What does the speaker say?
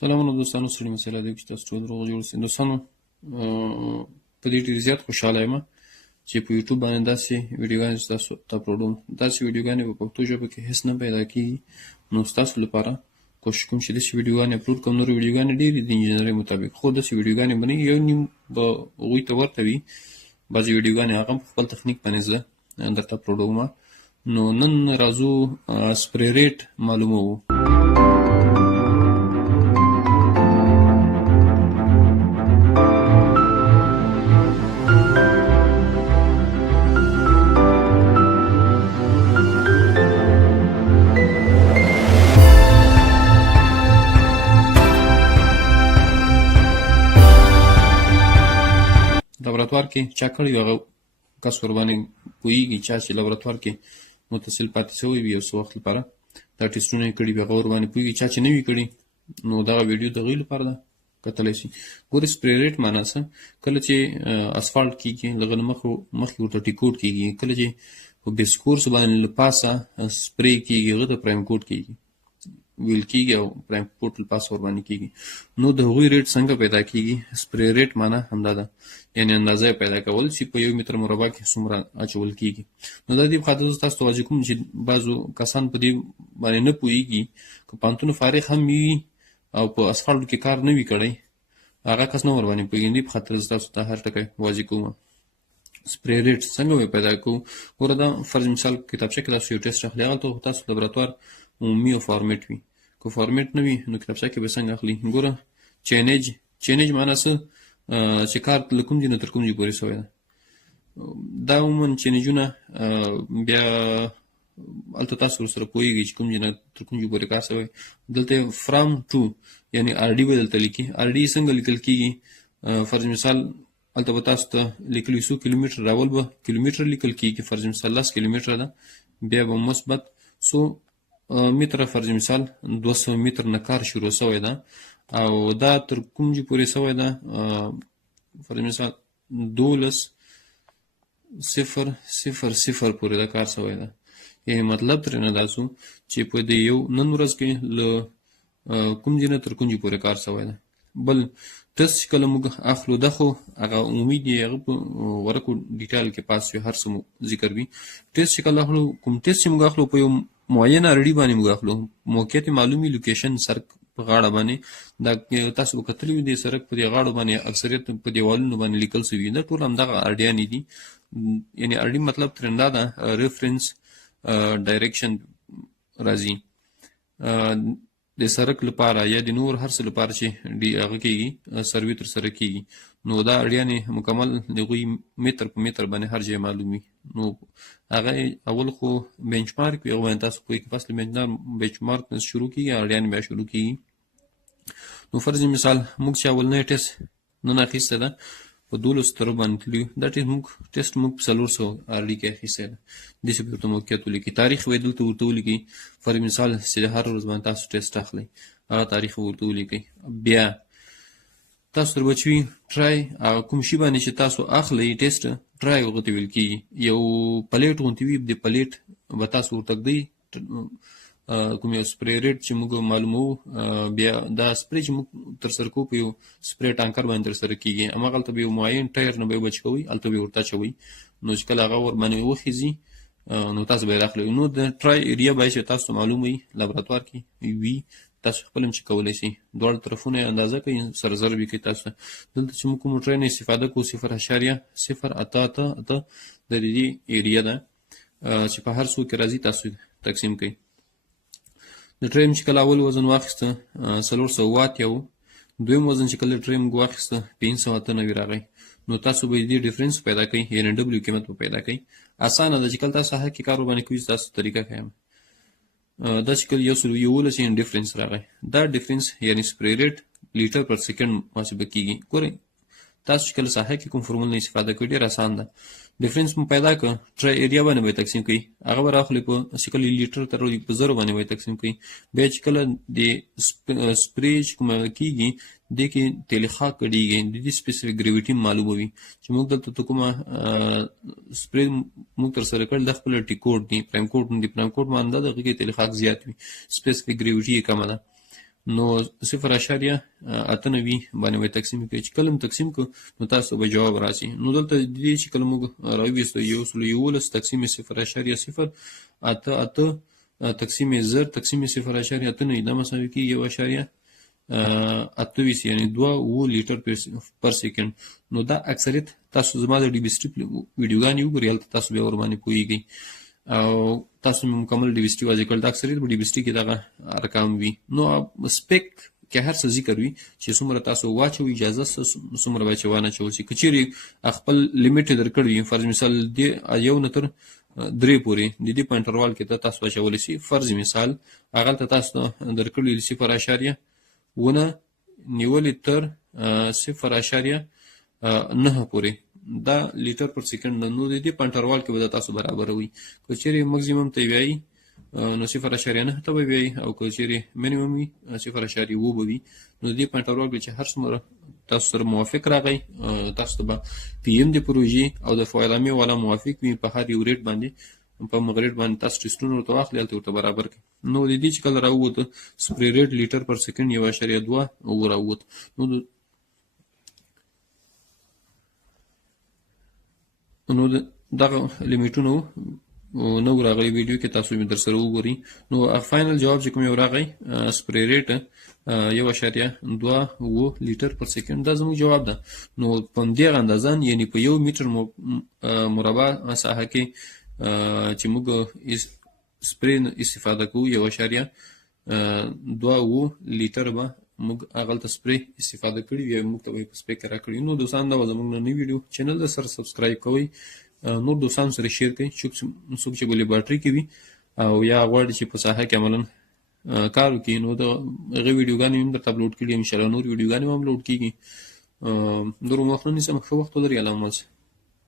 سلامونه دوستانو، ستړي مه سئ. لا دی چې تاسو ټول روغ جوړ اوسئ. دوستانو، په دې ډېر زیات خوشحاله یم چې په یوټیوب باندې داسې ویډیوګانې ستاسو ته اپلوډوم. داسې ویډیوګانې په پښتو ژبه کې هېڅ نه پیدا کېږي. نو ستاسو لپاره کوشش کوم چې داسې ویډیوګانې اپلوډ کړم. نورې ویډیوګانې ډېرې د انجینرۍ مطابق، خو داسې ویډیوګانې به نه وي، یو نیم به هغوی ته ورته وي. بعضې ویډیوګانې هغه په خپل تخنیک باندې زه درته اپلوډوم. نو نن راځو سپری ریټ معلوموو. لابراتوار کې چا کړی وي هغه کس ورباندې پوهېږي. چا چې لابراتوار کې متصل پاتې شوی وي یو څه وخت لپاره، دا ټسټونه یې کړي وي، هغه ورباندې پوهېږي. چا چې نه وي کړي نو دغه ویډیو د هغوی لپاره ده، کتلی شي. ګورې سپری ریټ معنا څه؟ کله چې اسفالټ کېږي له هغه نه مخکې ورته ټیکوټ کېږي. کله چې په بیس کورس باندې له پاسه سپری کېږي هغه ته پرایم کوټ کېږي، ویل کېږي او پرایم کوټ له پاسه ورباندې کېږي. نو د هغوی ریټ څنګه پیدا کېږي؟ سپری ریټ معنا همدا ده، یعنې اندازه یې پیدا کول چې په 1 متر مربع کې څومره اچول کېږي. نو د دې په خاطر زه تاسو ته توجه کوم چې بعضو کسان په دې باندې نه پوهېږي. که پوهنتون فارغ هم وي او په اسفالټو کې کار نه وي کړی، هغه کس نه ورباندې پوهېږي. دې په خاطر زه تاسو ته هر ټکی واضح کوم. سپری ریټ څنګه به پیدا کوو؟ ګوره دا فرض مثال کتابچه کې تاسو یو ټیسټ اخلي، هغلته خو تاسو لابراتوار عمومي او فارمیټ وي. که فارمیټ نه وي نو کتابچه کې به څنګه اخلي؟ ګوره چینج معنا څه؟ چې کار له کوم ځای نه تر کوم ځای پورې شوی ده. دا عموما چینجونه بیا هلته تاسو ورسره پوهېږئ چې کوم ځای نه تر کوم ځای پورې کار شوی. دلته فرام ټو یعنې آر ډي به دلته لیکي. آر ډي څنګه لیکل کېږي؟ فرض مثال هلته به تاسو ته لیکلي 100 کیلومتر، راول به کیلومتر لیکل کېږي. فرض مثال 10 کیلومتره ده، بیا به مثبت 100 متره فرض مثال 200 متر نه کار شروع شوی ده، او دا تر کوم ځای پورې شوی ده؟ فرض مثال 12,000 پورې دا کار شوی ده. یعنې مطلب ترېنه دا شو چې په دې یو نن ورځ کې له کوم ځای نه تر کوم ځای پورې کار شوی ده. بل ټسټ چې کله موږ اخلو، دا خو هغه عمومي دی، هغه په ورکو ډیټیل کې پاس وي، هر څه مو ذکر وي. ټسټ چې کله اخلو، کوم ټسټ چې موږ اخلو په یو معین آر ډي باندې موږ اخلو، موقعیت معلومي، لوکیشن سرک په غاړه باندې. دا تاسو به کتلي وي د سرک په دې غاړو باندې اکثریت په دیوالونو باندې لیکل شوي دا ټول همدغه آر ډیانې دي. یعنې آر ډي مطلب ترې دا ده ریفرنس ډایرکشن راځي د سرک لپاره یا د نور هر څه لپاره چې هغه کېږي سروې ترسره کېږي. نو دا اړیانې مکمل د هغوی متر په متر باندې هر ځای معلوم وي. نو هغه اول خو بینچ مارک وي، هغه باندې تاسو پوهېږئ. پس له بینچ مارک نه شروع کېږي، اړیانې بیا شروع کېږي. نو فرض مثال موږ چې اولنی ټیسټ نن اخیستی ده په 12 طرف باندې تللي یو. دا ټیسټ موږ په 400 آر ډي کې اخیستی ده. داسې به ورته موقعیت ولیکي، تاریخ به یې دلته ورته ولیکي. فرض مثال چې د هر ورځ باندې تاسو ټیسټ اخلئ، هغه تاریخ به ورته ولیکئ. بیا تاسو تر بچ وي ټرای، کوم شي باندې چې تاسو اخلئ ټیسټ، ټرای هغه ته ویل کېږي. یو پلیټ غوندې وي، د پلیټ به تاسو ورته ږدئ کوم یو سپری ریټ چې موږ معلوموو. بیا دا سپری چې موږ ترسره کوو په یو سپری ټانکر باندې ترسره کېږي. هماغلته به یو معین ټایر نه به یې بچ کوئ، هلته به یې ورته اچوئ. نو چې کله هغه ورباندې وخیځي نو تاسو به یې راخلئ. نو د ټرای ایریا باید چې تاسو ته معلوم وي لابراتوار کې وي، تاسو خپل هم چې کولی شئ دواړه طرفونه یې اندازه کوئ، سره ضرب یې کوئ. تاسو دلته چې موږ کوم ټرای نه استفاده کوو 0.088 د دې ایریا ده چې په هر څو کې راځي، تاسو تقسیم کوئ. د ټریم چې کله اول وزن واخیسته 400 وات یو، دویم وزن چې کله ټریم واخیسته 598 راغی. نو تاسو به دې ډیفرنس پیدا کوئ، یعنې ډبلیو قیمت به پیدا کوئ. اسانه ده چې کله تاسو هغه کې کار ورباندې کوئ، تاسو طریقه ښیم. دا چې کله 111 یعنې ډیفرنس راغی، دا ډیفرنس یعنې سپری ریټ لیټر پر سیکنډ محاسبه کېږي. ګورئ تاسو چې کله ساحه کې کوم فورمول نه استفاده کوئ ډېر اسان ده. ډیفرنس مو پیدا کړه، ټرای ایریا باندې به تقسیم کړئ، هغه به راخلئ په چې کله لیټر تر په 0 باندې به تقسیم کړئ. بیا چې کله د سپری چې کومه کېږي دې کې تیلخا کړېږي، د دې سپیسیفیک ګریویټي معلوموي چې موږ دلته ته کومه سپری موږ ترسره کړل دا خپله ټیکوډ دي، پرایم کوډ دي. پرایم کوډ باندې دغه کې تیلخاک زیات وي، سپیسیفیک ګریویټي یې کمه ده. نو 0.98 باندې به تقسیم کړئ. چې کله تقسیم کړو نو تاسو به جواب راشي. نو دلته د دې چې کله موږ راوویستو 111 تقسیم 0.08 تقسیم 0 تقسیم 0.8 دا مساوي کېږي 1.28 یعنی 2 لیټر پر سیکنډ. نو دا اکثریت تاسو زما د ډي بي سټریپ ویډیوګانې وګورئ، هلته تاسو بیا ورباندې پوهېږئ او تاسو مې مکمل ډي بي سټي واضح کړل. دا اکثریت په ډي بي سټي کې دغه ارقام وي. نو سپیک کې هر څه ذکر وي چې څومره تاسو واچوئ، اجازه څومره باید چې وانچول شي. که چیرې خپل لیمیټ یې درکړی وي، فرض مثال د 1 نه تر 3 پورې د دې په انټروال کې ته تاسو واچولی شي. فرض مثال هغلته تاسو درکړي 0.9 نیولې تر 0.9 پورې دا لیټر پر سیکنډ. نو د دې په انټروال کې به تاسو برابروي. که چیرې مکسیمم ته وایي نو 0.9 ته به وایي، او که چیرې مینیمم وي 0.7 به وي. نو د دې په انټروال کې چې هر څومره تاسو سره موافق راغی، تاسو ته به پی ایم د پروژې او د فایلامې والا موافق وي په هر یو ریټ باندې، په مغ ریټ باندې تاسو ټیسټونه ورته واخلئ، هلته ورته برابر کړئ. نو د دې چې کله راووته سپری ریټ لیټر پر سیکنډ 1.2 راووت. نو دغه لیمیټونه نو راغلی ویډیو کې تاسو مې در سره وګورئ. نو فاینل جواب چې کوم یو راغی سپری ریټ 1.2 لیټر پر سیکنډ، دا زموږ جواب ده. نو په همدې اندازه یعنی په 1 میټر مربع ساحه کې چې موږ سپری استفاده کوو 1.2 لیټر به موږ هغلته سپری استفاده کړي وي، موږ ته به په سپری کې راکړي. نو دوستان دا به زموږ نننی ویډیو. چینل د سره سبسکرایب کوئ، نور دوستانو سره شیر کړئ، څوک چې لیبارټري کې وي او یا غواړي چې په ساحه کې عملا کار وکړي، نو د هغې ویډیوګانې هم درته اپلوډ کړي، انشاءالله نور ویډیوګانې هم اپلوډ کېږي. نور وخت نه نیسم، ښه وخت ولرئ. الله مو